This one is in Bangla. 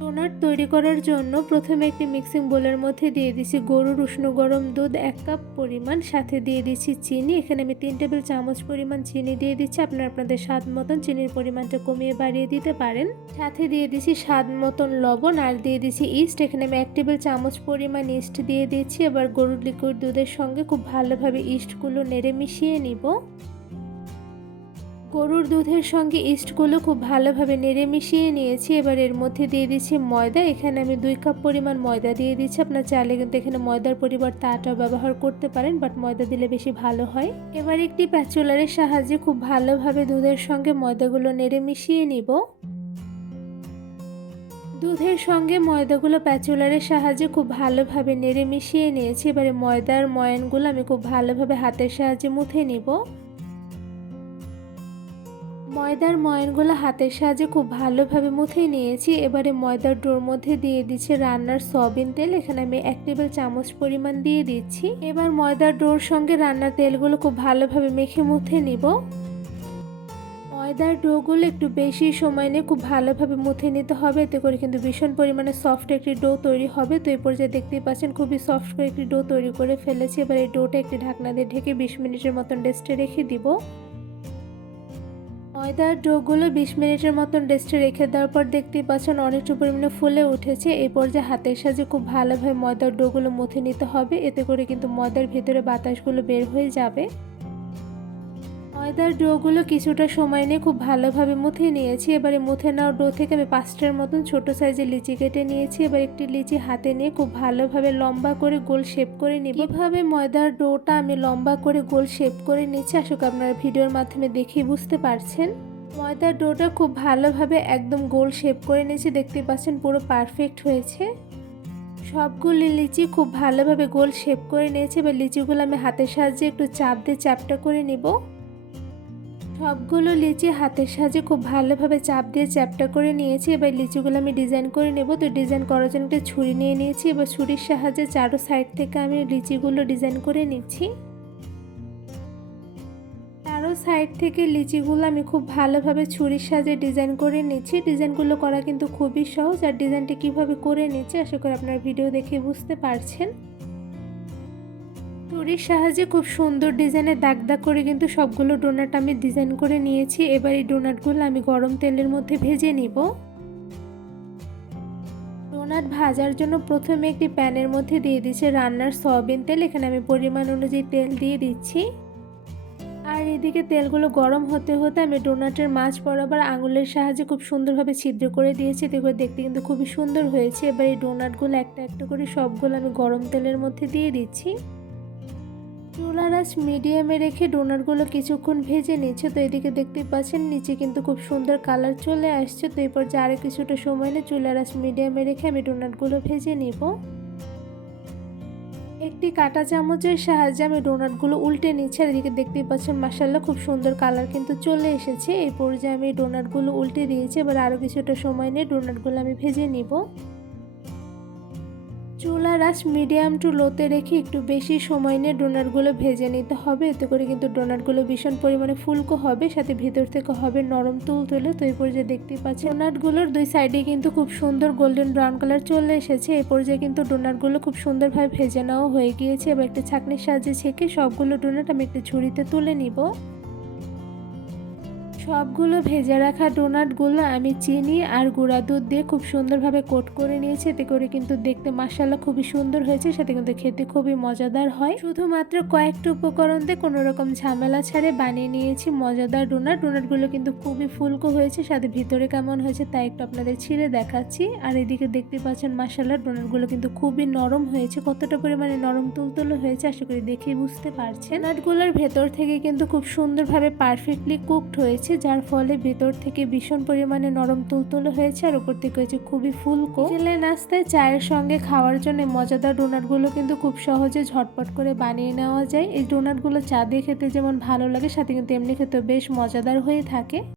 ডোনাট তৈরি করার জন্য প্রথমে একটি মিক্সিং বোলের মধ্যে দিয়ে দিচ্ছি গরুর উষ্ণ গরম দুধ 1 কাপ পরিমাণ, সাথে দিয়ে দিচ্ছি চিনি। এখানে আমি 3 টেবিল চামচ পরিমাণ চিনি দিয়ে দিচ্ছি। আপনারা আপনাদের স্বাদ মতন চিনির পরিমাণটা কমিয়ে বাড়িয়ে দিতে পারেন। সাথে দিয়ে দিচ্ছি স্বাদ মতন লবণ আর দিয়ে দিচ্ছি ইস্ট। এখানে আমি 1 টেবিল চামচ পরিমাণ ইস্ট দিয়ে দিচ্ছি। এবার গরুর লিকুইড দুধের সঙ্গে খুব ভালোভাবে ইস্টগুলো নেড়ে মিশিয়ে নিব। গরুর দুধের সঙ্গে ইস্টগুলো খুব ভালোভাবে নেড়ে মিশিয়ে নিয়েছি। এবার এর মধ্যে দিয়ে দিচ্ছি ময়দা। এখানে আমি 2 কাপ পরিমাণ ময়দা দিয়ে দিচ্ছি। আপনার চাইলে কিন্তু এখানে ময়দার পরিবর্তে আটাও ব্যবহার করতে পারেন, বাট ময়দা দিলে বেশি ভালো হয়। এবার একটি প্যাচুলারের সাহায্যে খুব ভালোভাবে দুধের সঙ্গে ময়দাগুলো নেড়ে মিশিয়ে নিব। দুধের সঙ্গে ময়দাগুলো প্যাচুলারের সাহায্যে খুব ভালোভাবে নেড়ে মিশিয়ে নিয়েছি। এবারে ময়দার ময়ানগুলো আমি খুব ভালোভাবে হাতের সাহায্যে মুথে নিব। ময়দার ময়ানগুলো হাতের সাহায্যে খুব ভালোভাবে মুথে নিয়েছি। এবারে ময়দার ডোর মধ্যে দিয়ে দিচ্ছি রান্নার সয়াবিন তেল। এখানে আমি 1 টেবিল চামচ পরিমাণ দিয়ে দিচ্ছি। এবার ময়দার ডোর সঙ্গে রান্নার তেলগুলো খুব ভালোভাবে মেখে মুথে নিব। ময়দার ডোগুলো একটু বেশি সময় নিয়ে খুব ভালোভাবে মুথে নিতে হবে, এতে করে কিন্তু ভীষণ পরিমাণে সফট একটি ডো তৈরি হবে। তো এই পর্যায়ে দেখতেই পাচ্ছেন খুবই সফট করে একটি ডো তৈরি করে ফেলেছি। এবার এই ডোটা একটি ঢাকনা দিয়ে ঢেকে 20 মিনিটের মতন রেস্টে রেখে দিব। ময়দার ডোগুলো 20 মিনিটের মতন রেস্টে রেখে দেওয়ার পর দেখতেই পাচ্ছেন অনেকটা পরিমাণে ফুলে উঠেছে। এই পর্যায়ে হাতের সাহায্যে খুব ভালোভাবে ময়দার ডোগুলো মুথে নিতে হবে, এতে করে কিন্তু ময়দার ভিতরে বাতাসগুলো বের হয়ে যাবে। ময়দার ডোগুলো কিছুটা সময় নিয়ে খুব ভালোভাবে মুথে নিয়েছি। এবারে মুথে নেওয়া ডো থেকে আমি 5টার মতন ছোট সাইজের লিচি কেটে নিয়েছি। এবার একটি লিচি হাতে নিয়ে খুব ভালোভাবে লম্বা করে গোল শেপ করে নিব। এভাবে ময়দার ডোটা আমি লম্বা করে গোল শেপ করে নিচ্ছি। আশা করি আপনারা ভিডিওর মাধ্যমে দেখেই বুঝতে পারছেন। ময়দার ডোটা খুব ভালোভাবে একদম গোল শেপ করে নিয়েছি, দেখতে পাচ্ছেন পুরো পারফেক্ট হয়েছে। সবগুলো লিচি খুব ভালোভাবে গোল শেপ করে নিয়েছি। এবার লিচিগুলো আমি হাতের সাহায্যে একটু চাপ দিয়ে চ্যাপটা করে নিব। সবগুলো লিচি হাতের সাহায্যে খুব ভালোভাবে চাপ দিয়ে চ্যাপটা করে নিয়েছি। এবার লিচিগুলো আমি ডিজাইন করে নেব। তো ডিজাইন করার জন্য একটা ছুরি নিয়ে নিয়েছি। এবার ছুরির সাহায্যে চারো সাইড থেকে আমি লিচিগুলো ডিজাইন করে নিচ্ছি। চারো সাইড থেকে লিচিগুলো আমি খুব ভালোভাবে ছুরির সাহায্যে ডিজাইন করে নিচ্ছি। ডিজাইনগুলো করা কিন্তু খুবই সহজ, আর ডিজাইনটি কীভাবে করে নিচ্ছি আশা করি আপনারা ভিডিও দেখে বুঝতে পারছেন। ছুরির সাহায্যে খুব সুন্দর ডিজাইনের দাগ দাগ করে কিন্তু সবগুলো ডোনাট আমি ডিজাইন করে নিয়েছি। এবার এই ডোনাটগুলো আমি গরম তেলের মধ্যে ভেজে নিব। ডোনাট ভাজার জন্য প্রথমে একটি প্যানের মধ্যে দিয়ে দিচ্ছি রান্নার সয়াবিন তেল। এখানে আমি পরিমাণ অনুযায়ী তেল দিয়ে দিচ্ছি। আর এদিকে তেলগুলো গরম হতে হতে আমি ডোনাটের মাঝ বরাবর আঙুলের সাহায্যে খুব সুন্দরভাবে ছিদ্র করে দিয়েছি, দেখতে কিন্তু খুবই সুন্দর হয়েছে। এবার এই ডোনাটগুলো একটা একটা করে সবগুলো আমি গরম তেলের মধ্যে দিয়ে দিচ্ছি। চুলার আঁচ মিডিয়ামে রেখে ডোনাটগুলো কিছুক্ষণ ভেজে নিচ্ছে। তো এদিকে দেখতেই পাচ্ছেন নিচে কিন্তু খুব সুন্দর কালার চলে আসছে। তো এরপর আরও কিছুটা সময় নিয়ে চুলার আঁচ মিডিয়ামে রেখে আমি ডোনাটগুলো ভেজে নিব। একটি কাঁটা চামচের সাহায্যে আমি ডোনাটগুলো উল্টে নিচ্ছি। আর এদিকে দেখতেই পাচ্ছেন মাশাআল্লাহ খুব সুন্দর কালার কিন্তু চলে এসেছে। এই পর্যায়ে আমি ডোনাটগুলো উল্টে দিয়েছি। এবার আরও কিছুটা সময় নিয়ে ডোনাটগুলো আমি ভেজে নিব। চুলার আঁচ মিডিয়াম টু লোতে রেখে একটু বেশি সময় নিয়ে ডোনাটগুলো ভেজে নিতে হবে, এতে করে কিন্তু ডোনাটগুলো ভীষণ পরিমাণে ফুলকো হবে, সাথে ভিতর থেকে হবে নরম তুলতুলে। তো এই পর্যায়ে দেখতেই পাচ্ছি ডোনাটগুলোর দুই সাইডে কিন্তু খুব সুন্দর গোল্ডেন ব্রাউন কালার চলে এসেছে। এই পর্যায়ে কিন্তু ডোনাটগুলো খুব সুন্দরভাবে ভেজে নেওয়া হয়ে গিয়েছে। এবার একটা ছাঁকনির সাহায্যে ছেঁকে সবগুলো ডোনাট আমি একটা ঝুড়িতে তুলে নিব। সবগুলো ভেজে রাখা ডোনাটগুলো আমি চিনি আর গুঁড়া দুধ দিয়ে খুব সুন্দরভাবে কোট করে নিয়েছি, এতে করে কিন্তু দেখতে মাশাআল্লাহ খুবই সুন্দর হয়েছে, সাথে কিন্তু খেতে খুবই মজাদার হয়। শুধুমাত্র কয়েকটা উপকরণ দিয়ে কোনো রকম ঝামেলা ছাড়ে বানিয়ে নিয়েছি মজাদার ডোনাটগুলো কিন্তু খুবই ফুলকো হয়েছে, সাথে ভিতরে কেমন হয়েছে তাই একটু আপনাদের ছিঁড়ে দেখাচ্ছি। আর এদিকে দেখতে পাচ্ছেন মাশাআল্লাহ ডোনাটগুলো কিন্তু খুবই নরম হয়েছে। কতটা পরিমাণে নরম তুলতুলে হয়েছে আশা করি দেখেই বুঝতে পারছেন। ডোনাটগুলোর ভেতর থেকে কিন্তু খুব সুন্দরভাবে পারফেক্টলি কুকড হয়েছে, যার ফলে ভেতর থেকে ভীষণ পরিমাণে নরম তুলতুলে হয়েছে, আর উপর থেকে হয়েছে খুবই ফুলকো। বিকেলে নাস্তায় চায়ের সঙ্গে খাওয়ার জন্য মজাদার ডোনাটগুলো কিন্তু খুব সহজে ঝটপট করে বানিয়ে নেওয়া যায়। এই ডোনাটগুলো চা দিয়ে খেতে যেমন ভালো লাগে, সাথে কিন্তু এমনি খেতে বেশ মজাদার হয়ে থাকে।